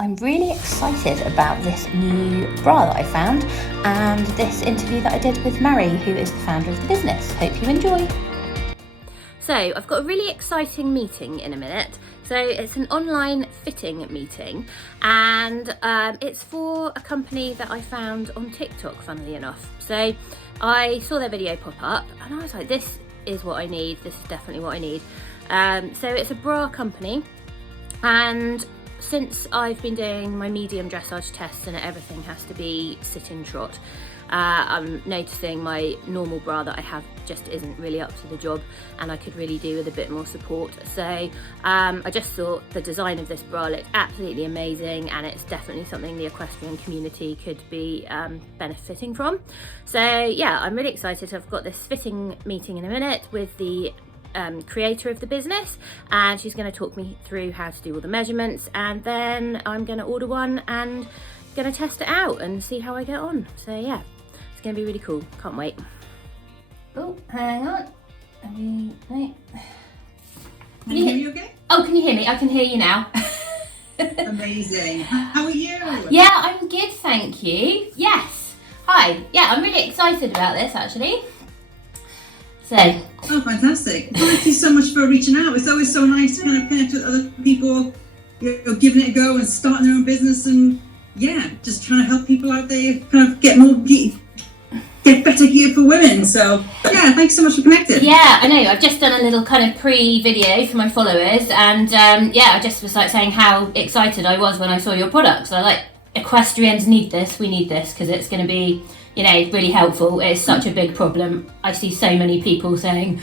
I'm really excited about this new bra that I found and this interview that I did with Maaree, who is the founder of the business. Hope you enjoy. So I've got a really exciting meeting in a minute. So it's an online fitting meeting, and it's for a company that I found on TikTok, funnily enough. So I saw their video pop up and I was like, this is what I need. This is definitely what I need. So it's a bra company, and since I've been doing my medium dressage tests and everything has to be sit-in trot, I'm noticing my normal bra that I have just isn't really up to the job, and I could really do with a bit more support. So I just thought the design of this bra looked absolutely amazing, and it's definitely something the equestrian community could be benefiting from. So yeah, I'm really excited. I've got this fitting meeting in a minute with the creator of the business, and she's going to talk me through how to do all the measurements, and then I'm going to order one and going to test it out and see how I get on. So yeah, it's going to be really cool. Can't wait. Oh, hang on. Can you hear me okay? Oh, can you hear me? I can hear you now. Amazing. How are you? Yeah, I'm good, thank you. Yes. Hi. Yeah, I'm really excited about this actually. So. Oh, fantastic. Thank you so much for reaching out. It's always so nice to kind of connect with other people, giving it a go and starting their own business, and yeah, just trying to help people out there kind of get better gear for women. So yeah, thanks so much for connecting. Yeah, I know. I've just done a little kind of pre-video for my followers, and yeah, I just was like saying how excited I was when I saw your products. I was like, equestrians need this. We need this because it's going to be, you know, really helpful. It's such a big problem. I see so many people saying,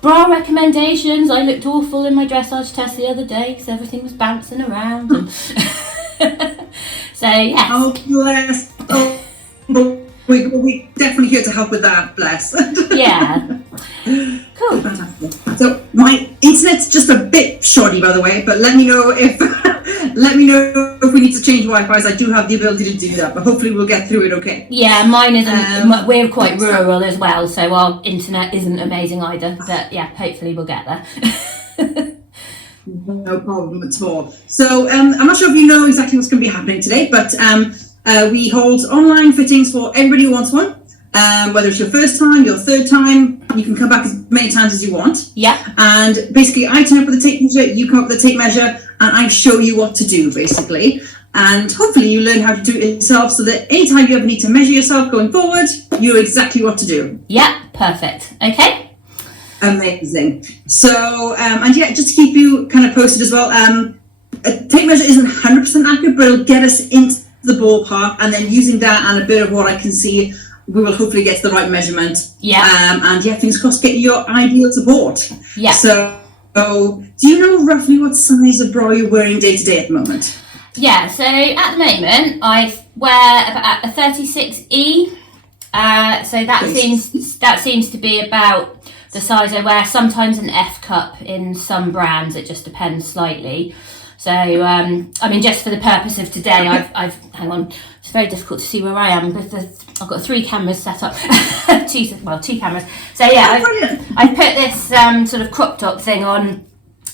bra recommendations. I looked awful in my dressage test the other day because everything was bouncing around. And so, yeah. Oh, bless. Oh, we're definitely here to help with that, bless. Yeah. Cool. Fantastic. So my internet's just a bit shoddy, by the way, but let me know if we need to change Wi-Fi. I do have the ability to do that, but hopefully we'll get through it okay. Yeah, mine isn't. We're quite rural as well, so our internet isn't amazing either. But yeah, hopefully we'll get there. No problem at all. So I'm not sure if you know exactly what's going to be happening today, but we hold online fittings for everybody who wants one. Whether it's your first time, your third time, you can come back as many times as you want. Yeah. And basically, I turn up with a tape measure, you come up with a tape measure, and I show you what to do, basically. And hopefully you learn how to do it yourself, so that anytime you ever need to measure yourself going forward, you know exactly what to do. Yeah, perfect. Okay. Amazing. So, and yeah, just to keep you kind of posted as well, a tape measure isn't 100% accurate, but it'll get us into the ballpark, and then using that and a bit of what I can see, we will hopefully get to the right measurement. Yeah. And yeah, fingers crossed, get your ideal support. Yeah. So, do you know roughly what size of bra you're wearing day to day at the moment? Yeah, so at the moment I wear about a 36E. So that seems to be about the size I wear. Sometimes an F cup in some brands. It just depends slightly. So I mean, just for the purpose of today, I've hang on. It's very difficult to see where I am, but I've got 3 cameras set up. two cameras. So yeah, I put this sort of crop top thing on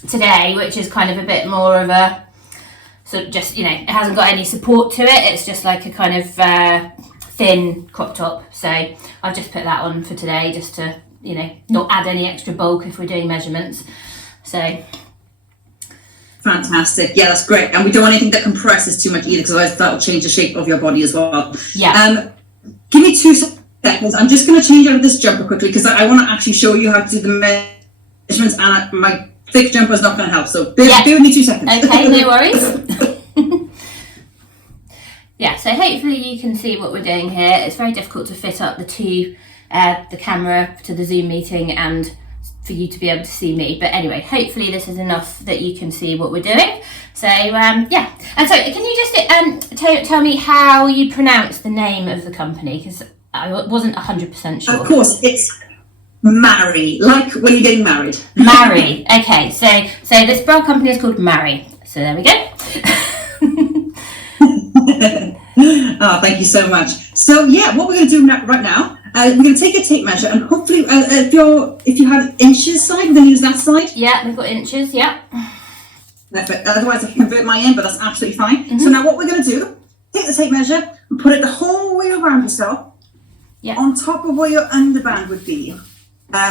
today, which is kind of a bit more of a sort of just, you know, it hasn't got any support to it. It's just like a kind of thin crop top. So I've just put that on for today, just to, you know, not add any extra bulk if we're doing measurements. So. Fantastic. Yeah, that's great. And we don't want anything that compresses too much either, because otherwise that'll change the shape of your body as well. Yeah. Give me 2 seconds. I'm just going to change out of this jumper quickly, because I want to actually show you how to do the measurements, and my thick jumper is not going to help. So bear with me 2 seconds. Okay, no worries. Yeah, so hopefully you can see what we're doing here. It's very difficult to fit up the camera to the Zoom meeting and for you to be able to see me, but anyway, hopefully this is enough that you can see what we're doing. So yeah, and so can you just tell me how you pronounce the name of the company, because I wasn't 100% sure. Of course, it's Maaree, like when you're getting married. Maaree. Okay, so this bra company is called Maaree. So there we go. Oh, thank you so much. So yeah, what we're going to do right now, we're going to take a tape measure, and hopefully, if you have inches side, we're going to use that side. Yeah, we've got inches. Yeah. Perfect. Otherwise, I convert mine in, but that's absolutely fine. So now what we're going to do, take the tape measure and put it the whole way around yourself, on top of where your underband would be.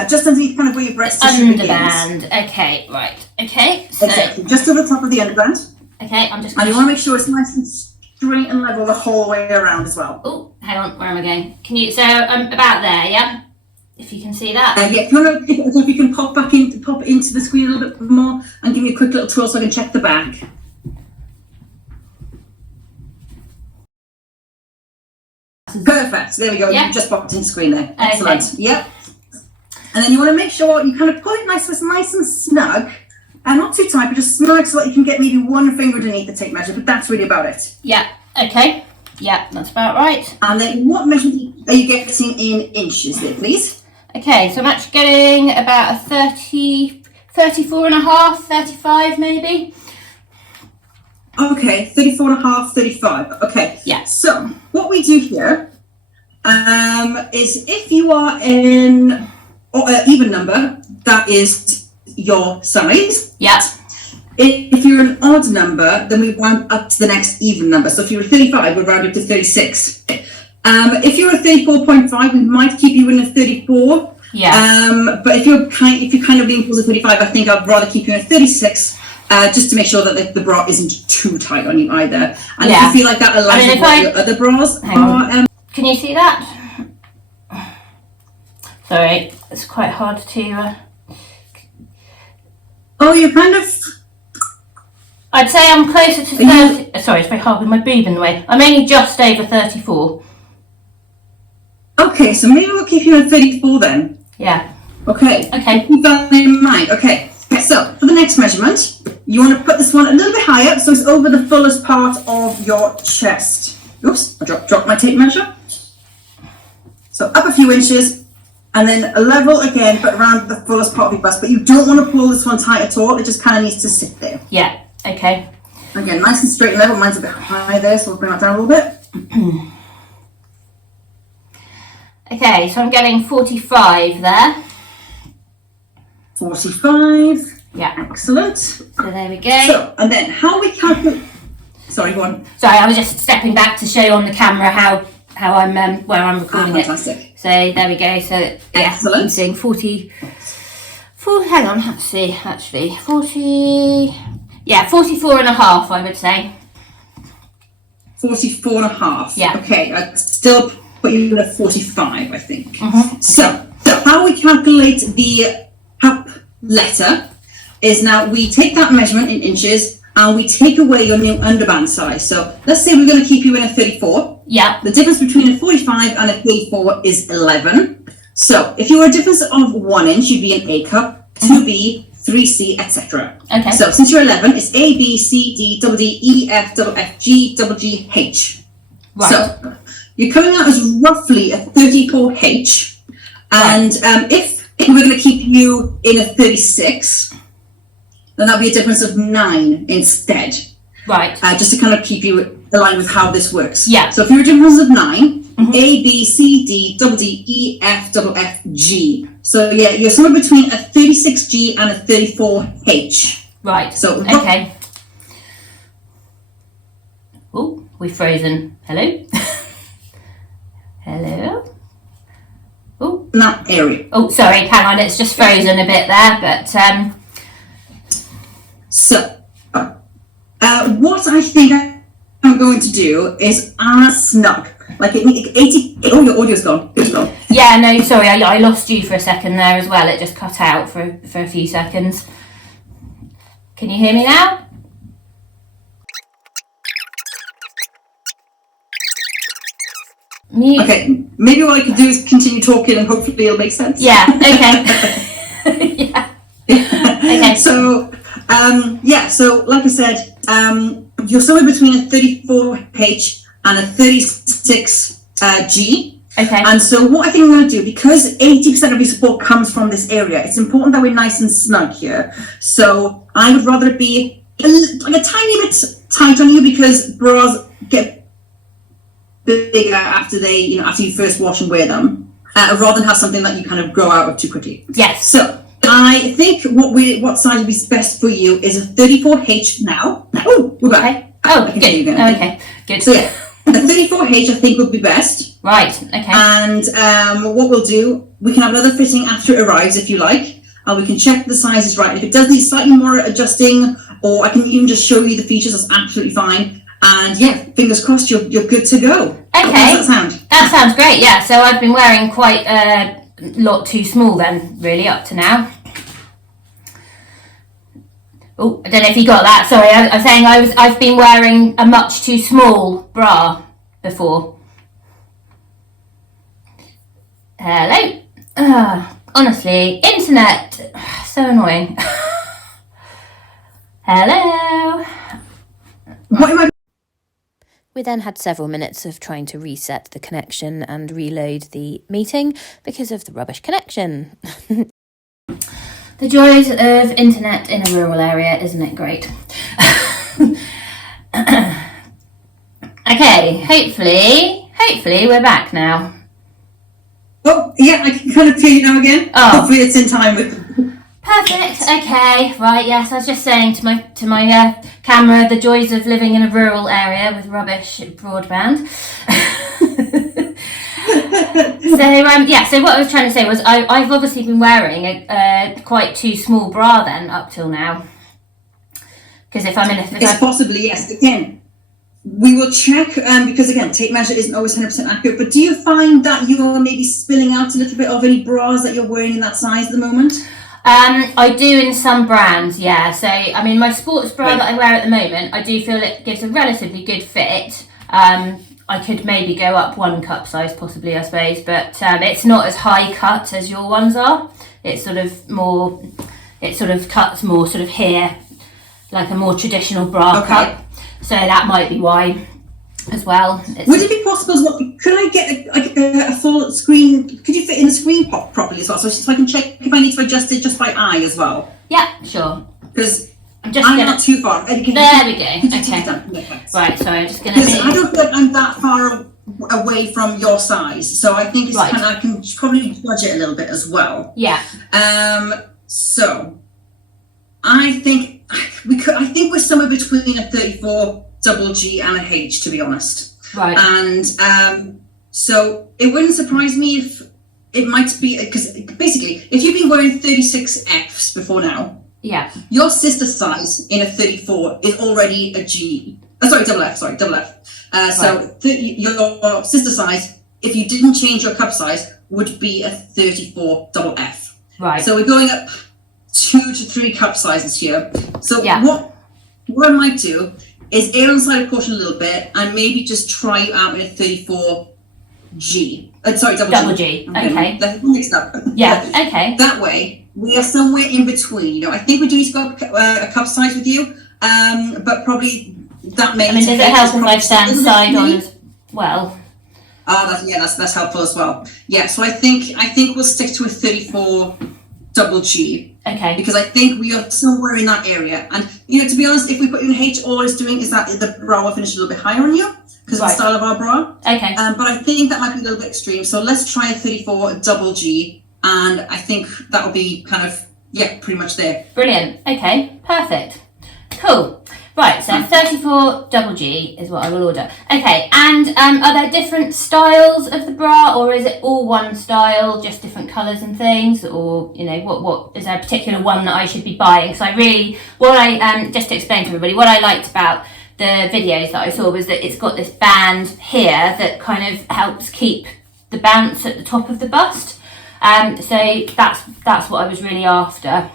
Just underneath kind of where your breast tissue begins. Underband. Okay, right. Okay. So, exactly. Just over the top of the underband. Okay, I'm just. And you want to make sure it's nice and straight and level the whole way around as well. Oh, hang on. Where am I going? Can you? So about there, yeah. If you can see that. Yeah. If you can pop into the screen a little bit more and give me a quick little twirl so I can check the back. Perfect. There we go. Yeah. You just popped into screen there. Excellent. Okay. Yep. And then you want to make sure you kind of pull it nice and snug, and not too tight, but just snug so that you can get maybe one finger underneath the tape measure. But that's really about it. Yeah. Okay. Yeah, that's about right. And then what measurement are you getting in inches there, please? Okay, so I'm actually getting about a 30, 34 and a half, 35 maybe. Okay, 34 and a half, 35. Okay. Yeah. So what we do here is if you are in even number, that is your size. Yeah. If you're an odd number, then we round up to the next even number. So if you're a 35, we'll round up to 36. If you're a 34.5, we might keep you in a 34. Yeah. But if you're kind of leaning towards a 35, I think I'd rather keep you in a 36. Just to make sure that the bra isn't too tight on you either. And if you feel like that aligns with what your other bras are. Can you see that? Sorry, it's quite hard to... Oh, you're kind of... I'd say I'm closer to 30... Sorry, it's very hard with my boob in the way. I'm only just over 34. Okay, so maybe we'll keep you at 34 then. Yeah. Okay. Okay. Keep that in mind. Okay. So for the next measurement, you want to put this one a little bit higher, so it's over the fullest part of your chest. Oops, I dropped my tape measure. So up a few inches, and then a level again, but around the fullest part of your bust. But you don't want to pull this one tight at all. It just kind of needs to sit there. Yeah. Okay. Again, nice and straight and level. Mine's a bit high there, so we'll bring that down a little bit. Okay, so I'm getting 45 there. 45. Yeah. Excellent. So there we go. So, and then how we calculate... Sorry, go on. Sorry, I was just stepping back to show on the camera how I'm where I'm recording fantastic. it. So there we go. So yeah, excellent. I'm seeing 40. Hang on, let's see. Actually, 40. Yeah, 44 and a half, I would say. 44 and a half. Yeah. Okay, I'd still put you at 45, I think. So how we calculate the up letter is now we take that measurement in inches and we take away your new underband size. So let's say we're going to keep you in a 34. Yeah. The difference between a 45 and a 34 is 11. So if you were a difference of 1 inch, you'd be an A cup, 2B, 3C, etc. Okay. So since you're 11, it's A, B, C, D, D, E, F, F, G, G, H. Right. So you're coming out as roughly a 34H. And if we're going to keep you in a 36, then that'll be a difference of 9 instead. Right. Just to kind of keep you aligned with how this works. Yeah. So if you're a difference of 9, A, B, C, D, D, E, F, F, G. So yeah, you're somewhere between a 36G and a 34H. Right. So okay. Oh, we've frozen. Hello. Hello. Oh. That area. Oh, sorry. Hang on. It's just frozen a bit there, but So, what I think I'm going to do is snug. Like 80. Oh, your audio's gone. It's gone. Yeah, no, sorry, I lost you for a second there as well. It just cut out for a few seconds. Can you hear me now? Mute. Okay, maybe what I could do is continue talking and hopefully it'll make sense. Yeah. Okay. Yeah. Okay. So, So like I said, you're somewhere between a 34H and a 36G. Okay. And so what I think I'm going to do, because 80% of your support comes from this area, it's important that we're nice and snug here. So I would rather it be like a tiny bit tight on you, because bras get bigger after you first wash and wear them, rather than have something that you kind of grow out of too quickly. Yes. So I think what size would be best for you is a 34H now. Oh, we're back. Okay. Oh, good. Okay, good. So yeah, a 34H I think would be best. Right. Okay. And what we'll do, we can have another fitting after it arrives if you like, and we can check the size is right. If it does need slightly more adjusting, or I can even just show you the features, that's absolutely fine. And yeah, fingers crossed, you're good to go. Okay. How does that sound? That sounds great. Yeah. So I've been wearing quite a lot too small then, really, up to now. Oh, I don't know if you got that. Sorry, I was saying I've been wearing a much too small bra before. Hello. Honestly, internet, so annoying. Hello. What am I? We then had several minutes of trying to reset the connection and reload the meeting because of the rubbish connection. The joys of internet in a rural area, isn't it great? Okay, hopefully we're back now. Oh, yeah, I can kind of hear you now again. Oh. Hopefully it's in time with... Perfect. Okay. Right. Yes. I was just saying to my camera the joys of living in a rural area with rubbish broadband. So what I was trying to say was I've obviously been wearing a quite too small bra then up till now. Because if I'm in it's possibly, yes. Again, we will check because again, tape measure isn't always 100% accurate. But do you find that you're maybe spilling out a little bit of any bras that you're wearing in that size at the moment? I do in some brands, yeah. So, I mean, my sports bra that I wear at the moment, I do feel it gives a relatively good fit. I could maybe go up one cup size, possibly, I suppose, but it's not as high cut as your ones are. It's sort of cuts more sort of here, like a more traditional bra cut. So that might be why as well. Would it be possible as well, could I get a full screen, could you fit in the screen properly as well, so I can check if I need to adjust it just by eye as well? Yeah, sure. Because I'm not too far. There we go. Okay. Right, sorry, I'm just going to... Because I don't feel like I'm that far away from your size, so I think it's right. kind of, I can probably judge it a little bit as well. Yeah. So I think we're somewhere between a 34 double G and a H, to be honest. Right. And so it wouldn't surprise me if it might be, because basically, if you've been wearing 36Fs before now, yeah, your sister size in a 34 is already a G. Double F. So your sister size, if you didn't change your cup size, would be a 34 double F. Right. So we're going up 2 to 3 cup sizes here. So yeah. what I might do is err on the side of caution a little bit and maybe just try you out in a 34G. Double G. Okay. Let's mix it up. Yeah, okay. That way, we are somewhere in between. You know, I think we do need to go up a cup size with you, but probably that may... does it help if I stand side on as well? That's helpful as well. Yeah, so I think we'll stick to a 34 double G. Okay. Because I think we are somewhere in that area. And, you know, to be honest, if we put you in H, all it's doing is that the bra will finish a little bit higher on you because of the style of our bra. Okay. But I think that might be a little bit extreme. So let's try a 34 double G. And I think that will be kind of, pretty much there. Brilliant. Okay, perfect. Cool. Right, so 34 double G is what I will order. Okay, and are there different styles of the bra, or is it all one style, just different colours and things, or, you know, what is there a particular one that I should be buying? Because just to explain to everybody, what I liked about the videos that I saw was that it's got this band here that kind of helps keep the bounce at the top of the bust. So that's what I was really after,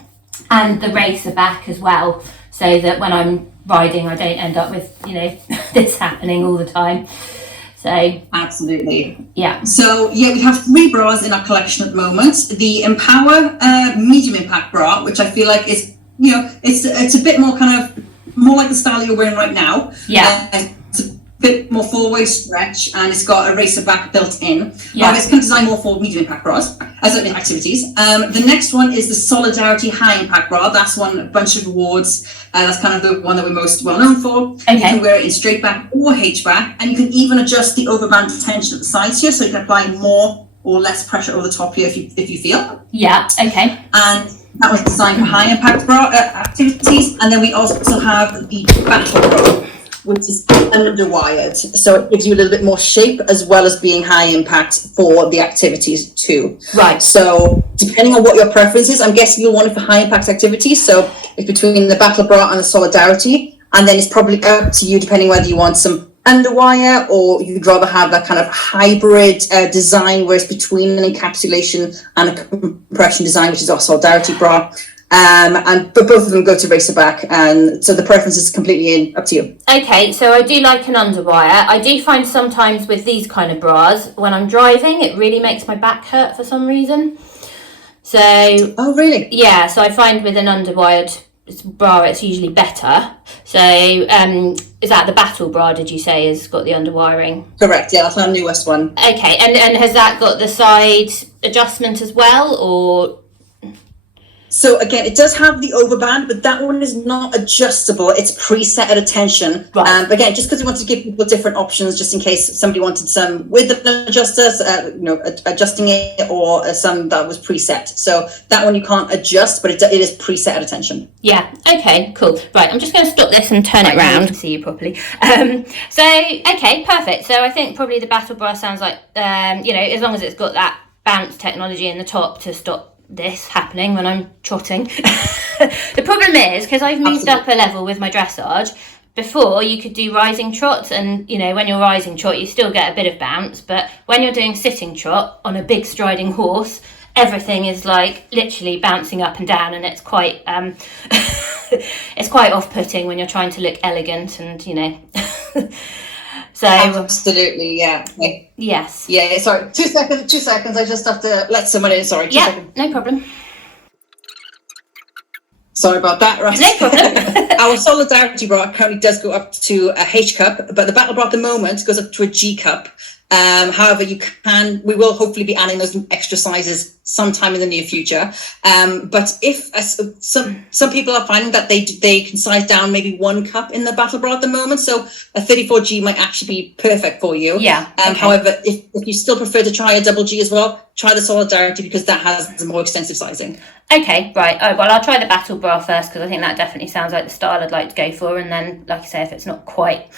and the racer back as well, so that when I'm riding I don't end up with, you know, this happening all the time. So absolutely, yeah. So we have 3 bras in our collection at the moment. The Empower medium impact bra, which I feel like is, you know, it's a bit more more like the style you're wearing right now. Yeah. It's a bit more full waist stretch, and it's got a racer back built in. Yeah. It's kind of designed more for medium impact bras as activities. The next one is the Solidarity high impact bra. That's won a bunch of awards. That's kind of the one that we're most well known for. Okay. You can wear it in straight back or H back, and you can even adjust the overband tension at the sides here, so you can apply more or less pressure over the top here if you feel. Yeah. Okay. And That was designed for high impact bra activities. And then we also have the battle bra, which is underwired. So it gives you a little bit more shape as well as being high impact for the activities too. Right. So depending on what your preference is, I'm guessing you'll want it for high impact activities. So it's between the battle bra and the solidarity. And then it's probably up to you depending whether you want some underwire or you'd rather have that kind of hybrid design where it's between an encapsulation and a compression design, which is our solidarity bra. But both of them go to racerback, and so the preference is completely up to you. Okay, so I do like an underwire. I do find sometimes with these kind of bras, when I'm driving, it really makes my back hurt for some reason. So oh really? Yeah, so I find with an underwired bra it's usually better. So is that the battle bra, did you say, has got the underwiring? Correct, yeah, that's our newest one. Okay, and has that got the side adjustment as well, or? So again, it does have the overband, but that one is not adjustable. It's preset at attention. Right. Again, just because we want to give people different options, just in case somebody wanted some with an adjuster, adjusting it, or some that was preset. So that one you can't adjust, but it is preset at attention. Yeah. Okay. Cool. Right. I'm just going to stop this and turn it round to see you properly. Okay. Perfect. So I think probably the battle bra sounds like as long as it's got that bounce technology in the top to stop this happening when I'm trotting. The problem is because I've moved up a level with my dressage. Before you could do rising trot, and when you're rising trot you still get a bit of bounce, but when you're doing sitting trot on a big striding horse, everything is like literally bouncing up and down, and it's quite it's quite off-putting when you're trying to look elegant and So absolutely, yeah. Okay. Yes. Yeah, sorry. 2 seconds. I just have to let someone in. Sorry. 2 seconds. No problem. Sorry about that. Right. No problem. Our solidarity bra currently does go up to a H cup, but the battle bra at the moment goes up to a G cup. However, we will hopefully be adding those extra sizes sometime in the near future. But if some people are finding that they can size down maybe 1 cup in the battle bra at the moment, so a 34G might actually be perfect for you. Yeah. Okay. However, if you still prefer to try a double G as well, try the solidarity because that has the more extensive sizing. Okay, right. Oh, well, I'll try the battle bra first because I think that definitely sounds like the style I'd like to go for, and then, like I say, if it's not quite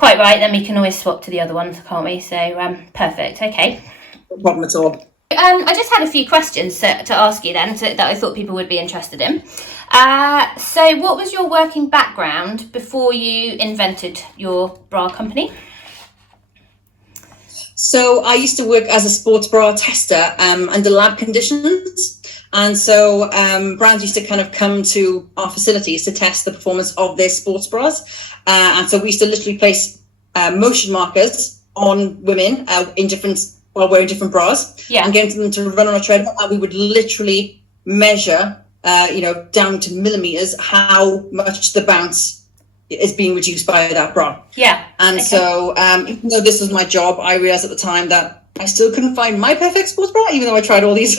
right, then we can always swap to the other ones, can't we? So perfect. Okay, no problem at all. I just had a few questions to ask you then that I thought people would be interested in. So what was your working background before you invented your bra company? So I used to work as a sports bra tester under lab conditions. And so brands used to kind of come to our facilities to test the performance of their sports bras. And so we used to literally place motion markers on women while wearing different bras, and getting them to run on a treadmill. And we would literally measure, down to millimeters, how much the bounce is being reduced by that bra. Yeah. And so even though this was my job, I realized at the time that I still couldn't find my perfect sports bra, even though I tried all these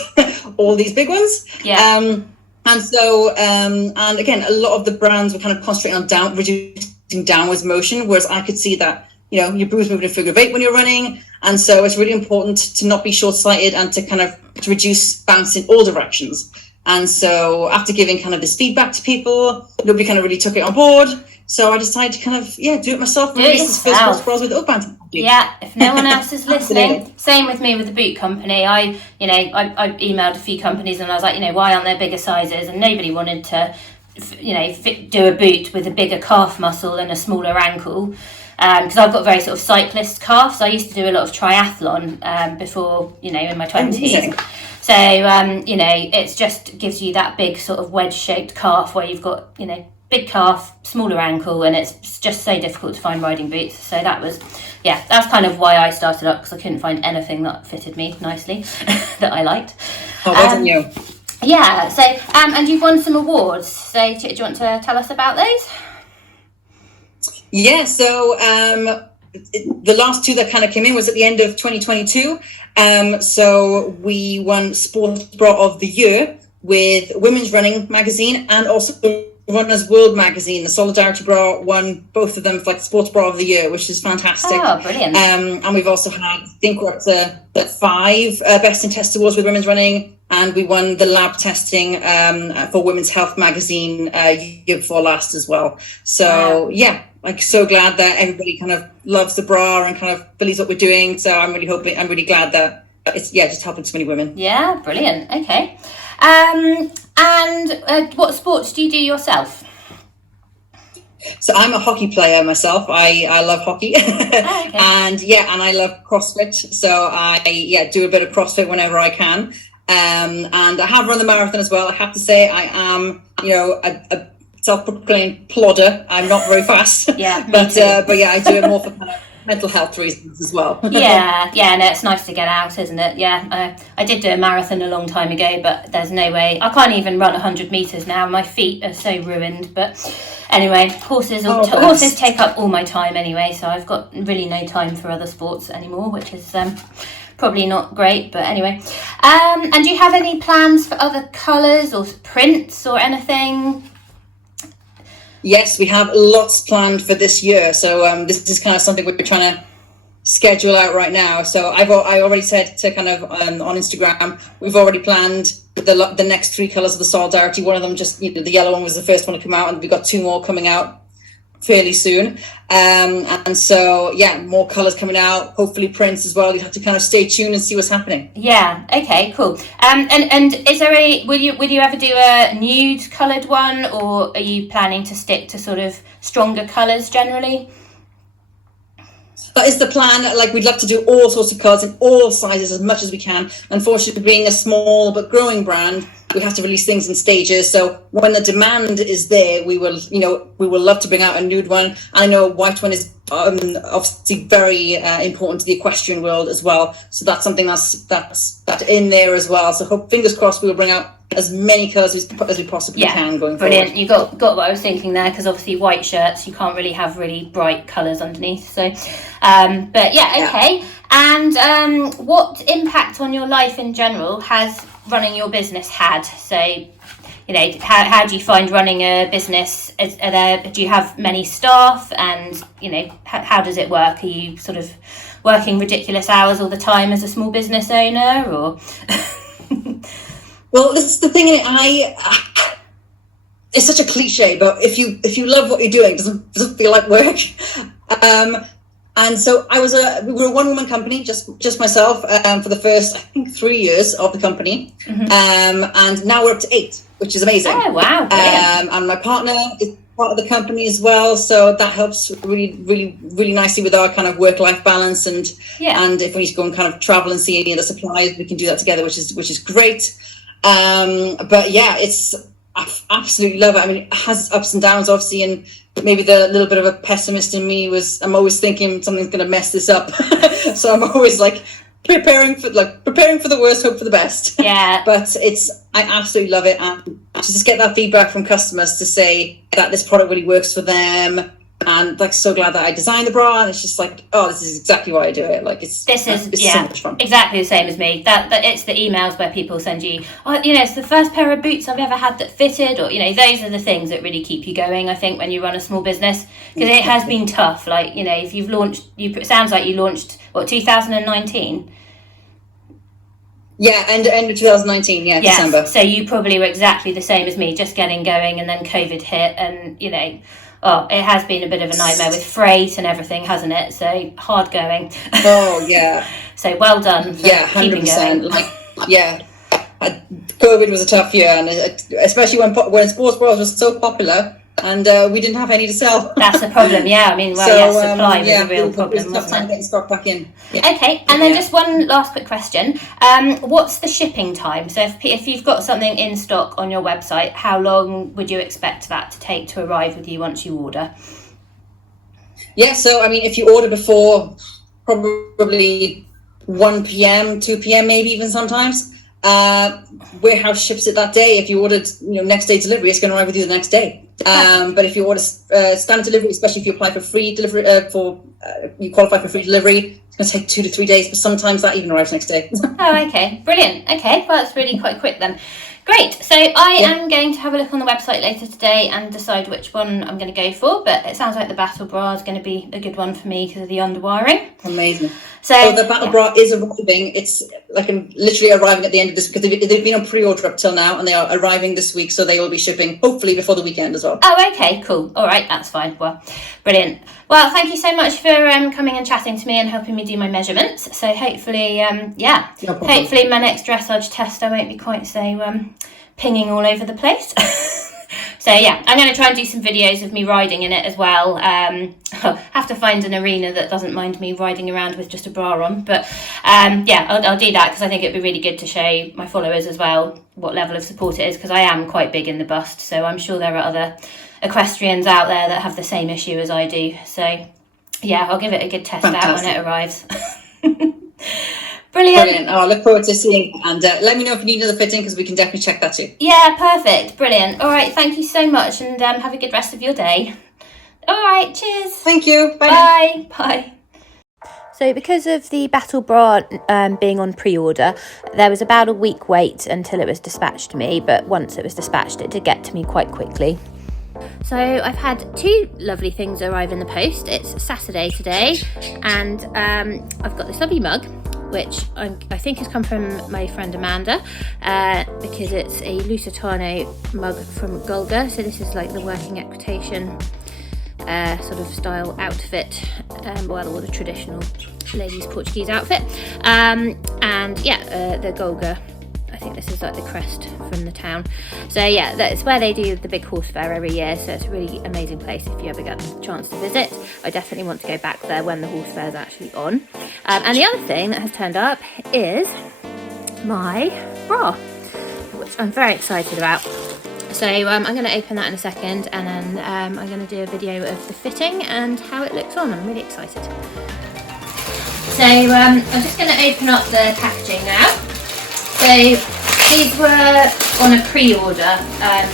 big ones. Yeah. And so, and again, a lot of the brands were kind of concentrating on reducing downwards motion, whereas I could see that, your boobs moving in figure of 8 when you're running. And so it's really important to not be short-sighted and to reduce bounce in all directions. And so after giving kind of this feedback to people, nobody kind of really took it on board. So I decided to kind of, do it myself. Release the first bras with Underband. Yeah, if no one else is listening. Same with me with the boot company. I emailed a few companies and I was like, why aren't there bigger sizes? And nobody wanted to, do a boot with a bigger calf muscle and a smaller ankle. Because I've got very sort of cyclist calves. I used to do a lot of triathlon before, in my 20s. So, it just gives you that big sort of wedge-shaped calf where you've got, big calf, smaller ankle, and it's just so difficult to find riding boots. So that's kind of why I started up, because I couldn't find anything that fitted me nicely that I liked. Oh, wasn't you? Yeah, so, and you've won some awards. So do you want to tell us about those? Yeah, so the last 2 that kind of came in was at the end of 2022. So we won Sports Bra of the Year with Women's Running magazine and also Runners World magazine. The Solidarity Bra won both of them for Sports Bra of the Year, which is fantastic. Oh, brilliant. And we've also had, I think we're up to 5 Best in Test awards with Women's Running, and we won the lab testing for Women's Health magazine year before last as well. So yeah, like so glad that everybody kind of loves the bra and kind of believes what we're doing. So I'm really glad that it's just helping so many women. Yeah, brilliant. Okay. And what sports do you do yourself? So I'm a hockey player myself. I love hockey. Okay. and I love CrossFit. So I do a bit of CrossFit whenever I can. And I have run the marathon as well. I have to say I am, a self-proclaimed plodder. I'm not very fast. Yeah, but I do it more for kind of mental health reasons as well. No, it's nice to get out, isn't it? Yeah, I did do a marathon a long time ago, but there's no way. I can't even run 100 metres now. My feet are so ruined. But anyway, horses take up all my time anyway, so I've got really no time for other sports anymore, which is probably not great, but anyway. And do you have any plans for other colours or prints or anything? Yes, we have lots planned for this year. So this is kind of something we're trying to schedule out right now. So I already said to kind of on Instagram, we've already planned the next 3 colours of the Solidarity. One of them the yellow one was the first one to come out, and we've got 2 more coming out fairly soon. And so more colours coming out, hopefully prints as well. You have to kind of stay tuned and see what's happening. Yeah, okay, cool. And is there will you ever do a nude coloured one, or are you planning to stick to sort of stronger colours generally? That is the plan. Like, we'd love to do all sorts of colours in all sizes as much as we can. Unfortunately, being a small but growing brand, we have to release things in stages. So when the demand is there, we will love to bring out a nude one. I know a white one is obviously very important to the equestrian world as well. So that's something that's in there as well. So fingers crossed, we will bring out as many colours as we possibly can going brilliant. forward. You got what I was thinking there, because obviously white shirts, you can't really have really bright colours underneath. So, okay. And what impact on your life in general has running your business had? So, how do you find running a business? Do you have many staff, and how does it work? Are you sort of working ridiculous hours all the time as a small business owner, or? Well, this is the thing. It's such a cliche, but if you love what you're doing, it doesn't feel like work. And so we were a one-woman company, just myself, for the first, I think, 3 years of the company. Mm-hmm. And now we're up to 8, which is amazing. Oh, wow. And my partner is part of the company as well, so that helps really, really, really nicely with our kind of work-life balance. And if we need to go and kind of travel and see any of the suppliers, we can do that together, which is great. I absolutely love it. I mean, it has ups and downs, obviously, and maybe the little bit of a pessimist in me I'm always thinking something's going to mess this up. So I'm always like preparing for the worst, hope for the best. Yeah. But I absolutely love it, and to just get that feedback from customers to say that this product really works for them. And so glad that I designed the bra, and it's just like, oh, this is exactly why I do it. Like, it's so much fun. Exactly the same as me. That it's the emails where people send you, it's the first pair of boots I've ever had that fitted, or those are the things that really keep you going, I think, when you run a small business, because it has been tough. Like, if you've launched, it sounds like you launched 2019. Yeah, end of 2019. Yeah, December. So you probably were exactly the same as me, just getting going, and then COVID hit, and it has been a bit of a nightmare with freight and everything, hasn't it? So hard going. Oh, yeah. So well done for keeping 100%. Going. COVID was a tough year, and especially when sports bras were so popular, and we didn't have any to sell. That's the problem, yeah. I mean, supply was a real problem, it was a tough time getting stock back in. Yeah. Okay, and then just one last quick question. What's the shipping time? So if you've got something in stock on your website, how long would you expect that to take to arrive with you once you order? Yeah, so I mean, if you order before probably 1 p.m, 2 p.m, maybe even sometimes, warehouse ships it that day. If you ordered next day delivery, it's going to arrive with you the next day. But if you order standard delivery, especially if you apply for free delivery, you qualify for free delivery, it's going to take 2 to 3 days, but sometimes that even arrives next day. Oh, okay, brilliant. Okay, well, that's really quite quick then. Great. So I am going to have a look on the website later today and decide which one I'm going to go for, but it sounds like the Battle Bra is going to be a good one for me because of the underwiring. Amazing. So the Battle Bra is arriving. It's like literally arriving at the end of this, because they've been on pre-order up till now, and they are arriving this week, so they will be shipping hopefully before the weekend as well. Oh, okay, cool. All right, that's fine. Well, brilliant. Well, thank you so much for coming and chatting to me and helping me do my measurements. So hopefully, hopefully my next dressage test I won't be quite so pinging all over the place. So yeah, I'm going to try and do some videos of me riding in it as well. I'll have to find an arena that doesn't mind me riding around with just a bra on. But yeah, I'll do that, because I think it'd be really good to show my followers as well what level of support it is, because I am quite big in the bust. So I'm sure there are other equestrians out there that have the same issue as I do. So yeah, I'll give it a good test out when it arrives. Brilliant. Oh, I look forward to seeing, and let me know if you need another fitting, because we can definitely check that too. Yeah, perfect. Brilliant. All right, thank you so much, and have a good rest of your day. All right, cheers. Thank you. Bye. Bye. So because of the Battle Bra being on pre-order, there was about a week wait until it was dispatched to me, but once it was dispatched, it did get to me quite quickly. So I've had two lovely things arrive in the post. It's Saturday today, and I've got this lovely mug, which I think has come from my friend Amanda, because it's a Lusitano mug from Golga. So this is like the working equitation sort of style outfit, or the traditional ladies Portuguese outfit, and yeah, the Golga, I think this is like the crest from the town. So yeah, that's where they do the big horse fair every year, so it's a really amazing place if you ever get the chance to visit. I definitely want to go back there when the horse fair is actually on. And the other thing that has turned up is my bra, which I'm very excited about. So I'm going to open that in a second, and then I'm going to do a video of the fitting and how it looks on. I'm really excited. So I'm just going to open up the packaging now. So these were on a pre-order,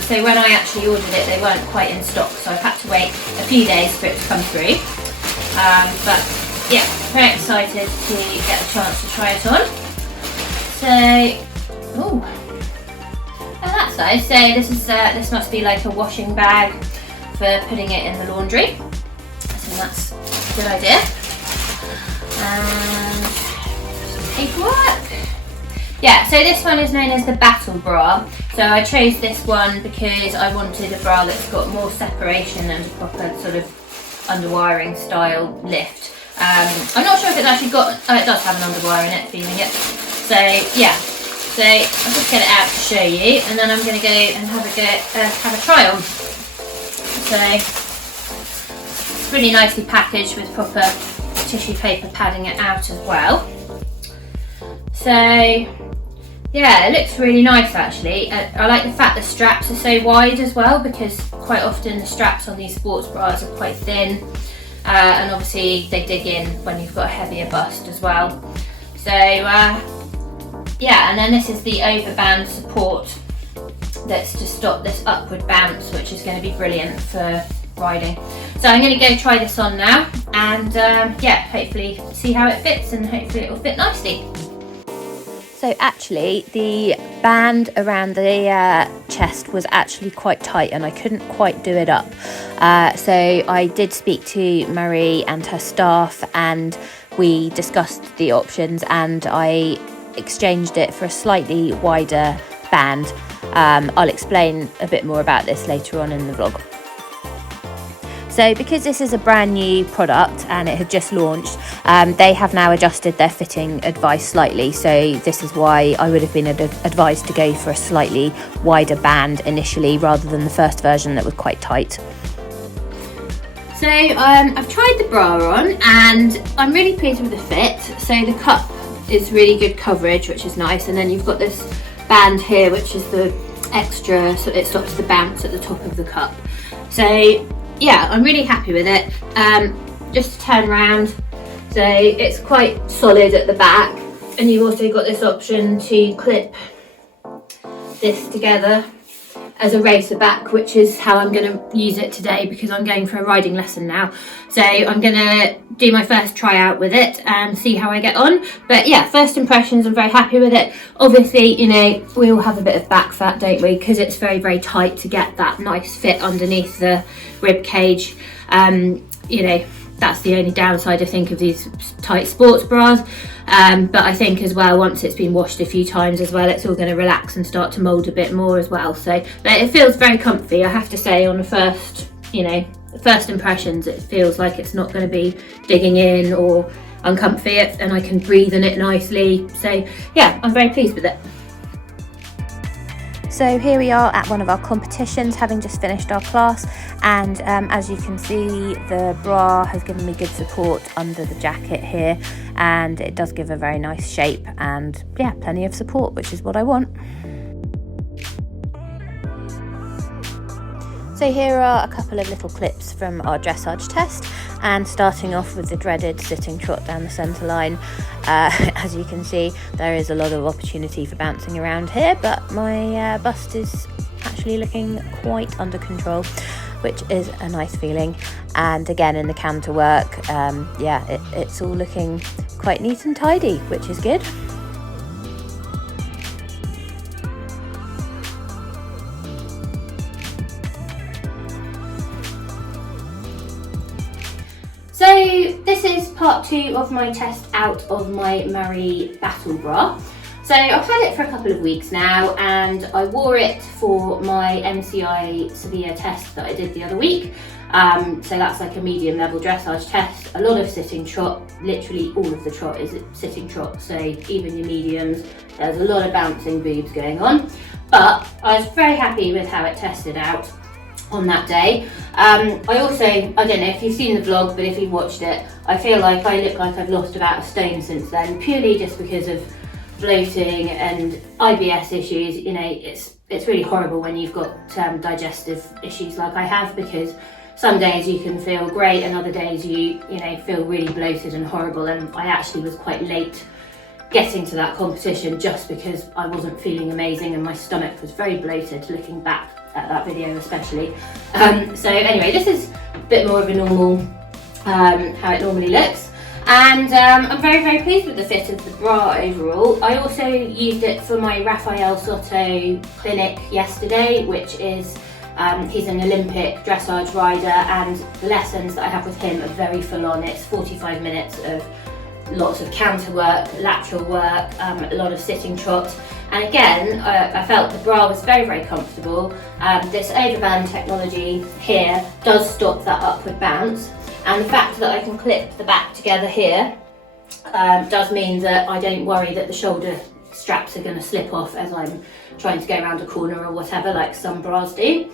so when I actually ordered it, they weren't quite in stock, so I've had to wait a few days for it to come through. But yeah, very excited to get a chance to try it on. So, that's nice. So this must be like a washing bag for putting it in the laundry. So that's a good idea. And some paperwork. Yeah, so this one is known as the Battle Bra. So I chose this one because I wanted a bra that's got more separation and a proper sort of underwiring style lift. I'm not sure if it's actually got, it does have an underwire in it, feeling it. So yeah, so I'll just get it out to show you, and then I'm going to go and have a try on. So it's really nicely packaged with proper tissue paper padding it out as well. So yeah, it looks really nice actually. I like the fact the straps are so wide as well, because quite often the straps on these sports bras are quite thin, and obviously they dig in when you've got a heavier bust as well. So yeah, and then this is the overband support that's to stop this upward bounce, which is going to be brilliant for riding. So I'm going to go try this on now, and yeah, hopefully see how it fits, and hopefully it will fit nicely. So actually the band around the chest was actually quite tight, and I couldn't quite do it up. So I did speak to Maaree and her staff, and we discussed the options, and I exchanged it for a slightly wider band. I'll explain a bit more about this later on in the vlog. So because this is a brand new product and it had just launched, they have now adjusted their fitting advice slightly. So this is why I would have been advised to go for a slightly wider band initially, rather than the first version that was quite tight. So I've tried the bra on, and I'm really pleased with the fit. So the cup is really good coverage, which is nice, and then you've got this band here, which is the extra, so it stops the bounce at the top of the cup. So yeah, I'm really happy with it. Just to turn around, so it's quite solid at the back, and you've also got this option to clip this together as a racer back, which is how I'm going to use it today, because I'm going for a riding lesson now. So I'm going to do my first try out with it and see how I get on. But yeah, first impressions, I'm very happy with it. Obviously, you know, we all have a bit of back fat, don't we? Because it's very, very tight to get that nice fit underneath the rib cage. You know, that's the only downside I think of these tight sports bras. But I think as well, once it's been washed a few times as well, it's all going to relax and start to mould a bit more as well. So but it feels very comfy, I have to say. On the first, first impressions, it feels like it's not going to be digging in or uncomfy, and I can breathe in it nicely. So yeah, I'm very pleased with it. So here we are at one of our competitions, having just finished our class, and as you can see, the bra has given me good support under the jacket here, and it does give a very nice shape, and yeah, plenty of support, which is what I want. So here are a couple of little clips from our dressage test, and starting off with the dreaded sitting trot down the centre line. As you can see, there is a lot of opportunity for bouncing around here, but my bust is actually looking quite under control, which is a nice feeling. And again, in the canter work, it's all looking quite neat and tidy, which is good. So this is part 2 of my test out of my Maaree Battle Bra. So I've had it for a couple of weeks now, and I wore it for my MCI severe test that I did the other week. So that's like a medium level dressage test, a lot of sitting trot, literally all of the trot is sitting trot, so even your mediums, there's a lot of bouncing boobs going on. But I was very happy with how it tested out on that day. I don't know if you've seen the vlog, but if you've watched it, I feel like I look like I've lost about a stone since then, purely just because of bloating and IBS issues. It's really horrible when you've got digestive issues like I have, because some days you can feel great and other days you feel really bloated and horrible. And I actually was quite late getting to that competition just because I wasn't feeling amazing and my stomach was very bloated, looking back at that video especially. So anyway, this is a bit more of a normal, how it normally looks. And I'm very, very pleased with the fit of the bra overall. I also used it for my Rafael Soto clinic yesterday, which is, he's an Olympic dressage rider, and the lessons that I have with him are very full on. It's 45 minutes of lots of counter work, lateral work, a lot of sitting trot. And again, I felt the bra was very, very comfortable. This Underband technology here does stop that upward bounce. And the fact that I can clip the back together here does mean that I don't worry that the shoulder straps are going to slip off as I'm trying to go around a corner or whatever, like some bras do.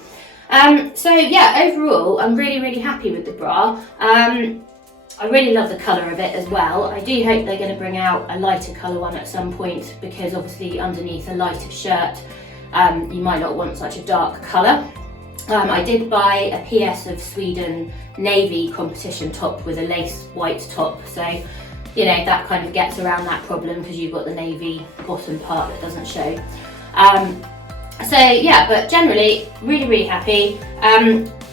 So yeah, overall, I'm really, really happy with the bra. I really love the colour of it as well. I do hope they're going to bring out a lighter colour one at some point, because obviously underneath a lighter shirt, you might not want such a dark colour. I did buy a PS of Sweden navy competition top with a lace white top, so that kind of gets around that problem because you've got the navy bottom part that doesn't show. So yeah, but generally really, really happy.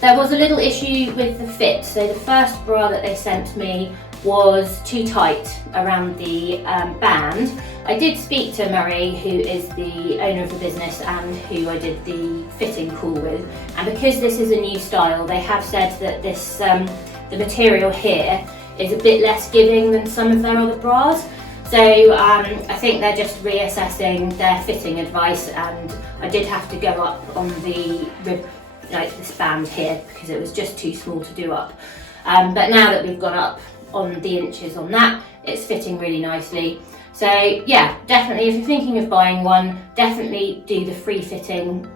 There was a little issue with the fit. So the first bra that they sent me was too tight around the band. I did speak to Maaree, who is the owner of the business and who I did the fitting call with, and because this is a new style, they have said that this the material here is a bit less giving than some of their other bras. So I think they're just reassessing their fitting advice, and I did have to go up on the rib, like this band here, because it was just too small to do up. But now that we've gone up on the inches on that, it's fitting really nicely. So yeah, definitely if you're thinking of buying one, definitely do the free fitting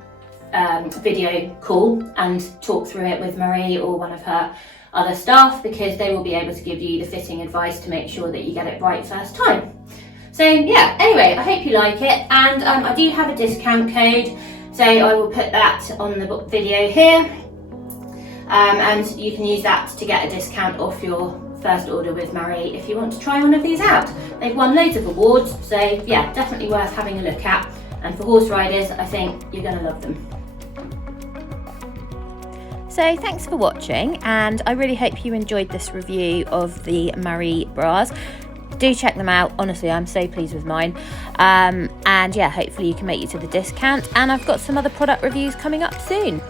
video call and talk through it with Maaree or one of her other staff, because they will be able to give you the fitting advice to make sure that you get it right first time. So yeah, anyway, I hope you like it, and I do have a discount code, so I will put that on the video here, and you can use that to get a discount off your first order with Maaree if you want to try one of these out. They've won loads of awards, so yeah, definitely worth having a look at, and for horse riders, I think you're going to love them. So thanks for watching, and I really hope you enjoyed this review of the Maaree bras. Do check them out, honestly I'm so pleased with mine, and yeah, hopefully you can make it to the discount, and I've got some other product reviews coming up soon.